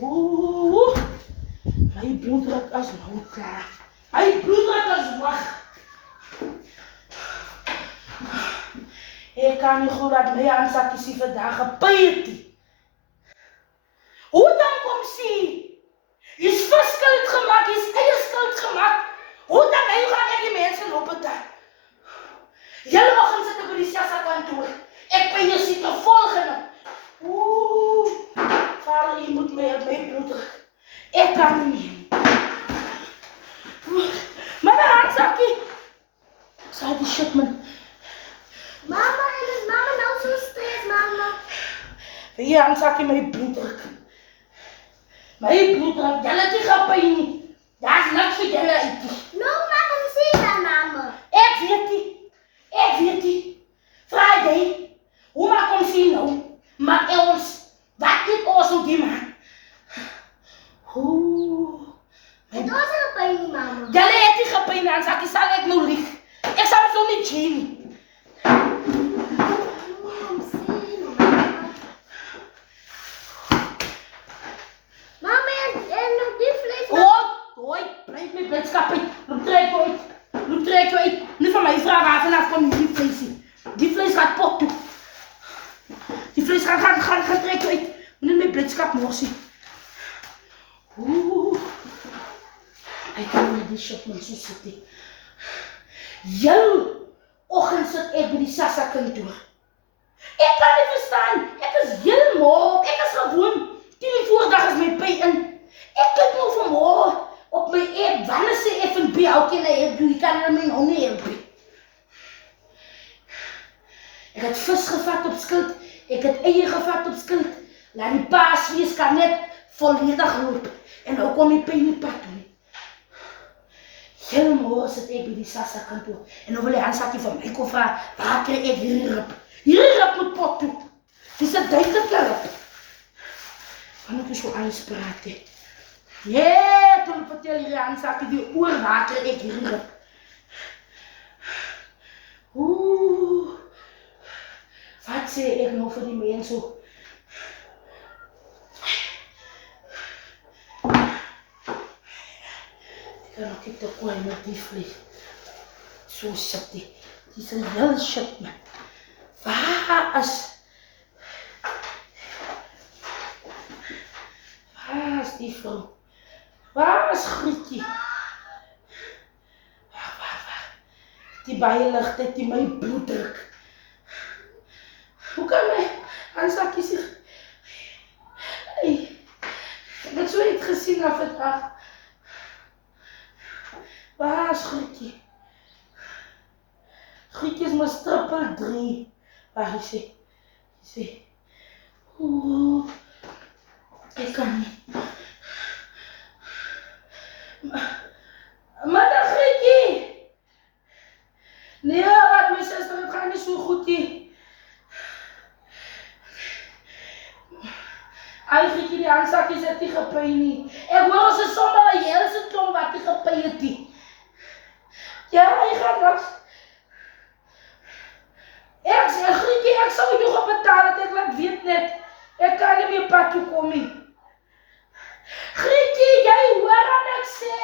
Oeh, my bloeddruk is nou klaar. My bloeddruk is weg. Ek kan nie glo dat my aansakkie vandag gepy het nie. Hoe dan kom sien? Jy's verskuld gemaak, jy's eie skuld gemaak. Hoe dan gaan ek die mense loop betaal? Julle oggend sit ek by die Sassa kantoor. Ek ben hier sit te volgende. Oeh, vader, jy moet my help, my bloeddruk. Ek kan nie. Maar die handsakkie. Saai die shit, man. Mama, en is mama nou so stres, mama? Wie handsakkie my bloeddruk. My bloeddruk, julle het nie gepyn nie. Daar's niks vir julle uit nie. No, maar kom sien dan, mama. Ek weet nie. Friday, hoe maar kom sien nou? Maar ons, wat het ons op die man? Oeh. Het ons er gepyn nie, mama? Julle het nie gepyn, handsakkie, sal ek nou lieg. Ek sal het nou nie gee nie. Mama, en nog die vlees... Hoi, blijf my blidskap uit. Loop trek jou uit. Nie van my vraag waar vanaf kom die vleesie. Die vlees gaat pot toe. Die vlees gaan trek jou uit. Moet my blidskap morsie. Oeh. Ek kan nie die shop man so sit nie. Jou oggend sit ek by die Sassa kantoor. Ek kan nie verstaan. Ek is heel moe. Ek is gewoon. 10 voordag is my py in. Ek kyk nou vanmorgen op my app. Wanneer sê F&B ook in die app doen? Jy kan my nou nie help nie. Ek het vis gevat op skuld. Ek het eie gevat op skuld. Laat die paasfees kan net volledig loop. En nou kom die py nie pad toe nie. Heel mooi sit ek by die Sassa kantoor. En nou wil die handsakkie van my kom vraag, waar kry ek hierdie rip? Hierdie rip moet pot toe. Dis 'n duidelike rip. Kan ek so alles praat he? Ja, toen vertel hierdie handsakkie die oor waar kry ek hierdie rip. Oeh. Wat sê ek nou vir die mense? Ek kan ook nie te kooi met die vlees. So sit die. Die is een heel shit, man. Waar is die vrou? Waar is Grietjie? Waar? Die baie ligte het die my bloeddruk. Hoe kan my handsakkie sê? Hey, ek het so iets gesien na vandag. Waar is Grietjie? Grietjie is mos 333. Waar is sy? Oeh, ek kan nie. Maar dan Grietjie! Nee, wat my suster, het gaan nie so goed nie. Ai Grietjie, die handsakkies het nie gepy nie. Ek hoor ons is sommer 'n hele klomp wat nie gepy het nie. Ja, hy gaan niks. Ek sê, Grietjie, ek sal jou gaan betaal dat ek laat weet net. Ek kan nie meer pad toe kom nie. Grietjie, jy hoor wat ek sê.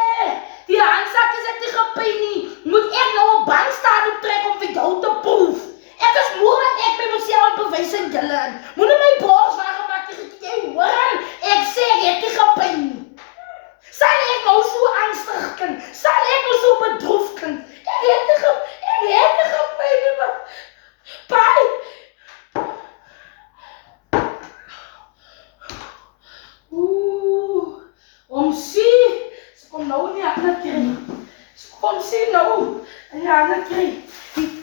Die handsakkies het nie gepy nie. Moet ek nou 'n bank staan optrek om vir jou te proef? Ek is moe dat ek by myself bewys en julle in. Moenie my bors waargemaak, Grietjie, jy hoor. Ek sê ek het nie gepy nie. Sal ek nou so angstig kind? Sal ek nou so bedroef kind? Ek het nie gepy nie, maar... Pai! Oeh, om sien, ze kom nou nie aan het kry. Ze kom sien nou, en aan het kry. Die